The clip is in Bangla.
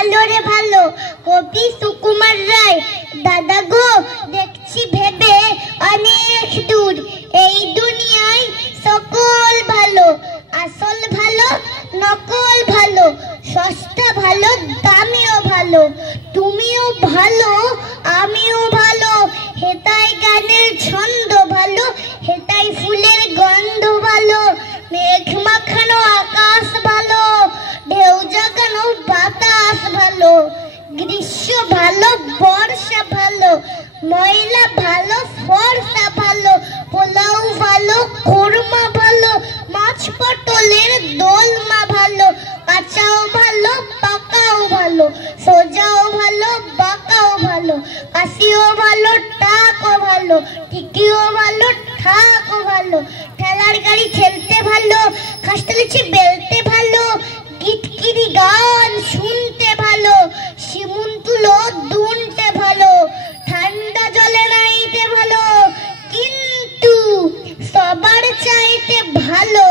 ভালো রে ভালো, কবি সুকুমার রায়। দাদা গো দেখছি ভেবে অনেক দূর, এই দুনিয়ায় সকল ভালো, আসল ভালো নকল ভালো, সস্তা ভালো দামিও ভালো, তুমিও ভালো আমিও ভালো, হেতাই গানের ছন্দ ভালো, হেতাই ফুলের গন্ধ ভালো, মেঘ মাখানো আকাশ ভালো, ঢেউ জাগানো বাতাস ভালো, গ্রীষ্ম ভালো বর্ষা ভালো, ময়লা ভালো ফর্সা ভালো, পোলাও ভালো কোরমা ভালো, মাছ পটলের দোলমা ভালো, কাঁচাও ভালো পাকাও ভালো, সোজাও ভালো বাঁকাও ভালো, কাশিও ভালো টাকও ভালো, টিকিও ভালো ঠাকও ভালো, ঠেলার গাড়ি ঠেলতে ভালো, খাসতে বেলতে ভালো, গিটকিরি গান শুনতে ভালো, শিমুন তুলো দুনতে ভালো, ঠান্ডা জলে নাইতে ভালো, কিন্তু সবার চাইতে ভালো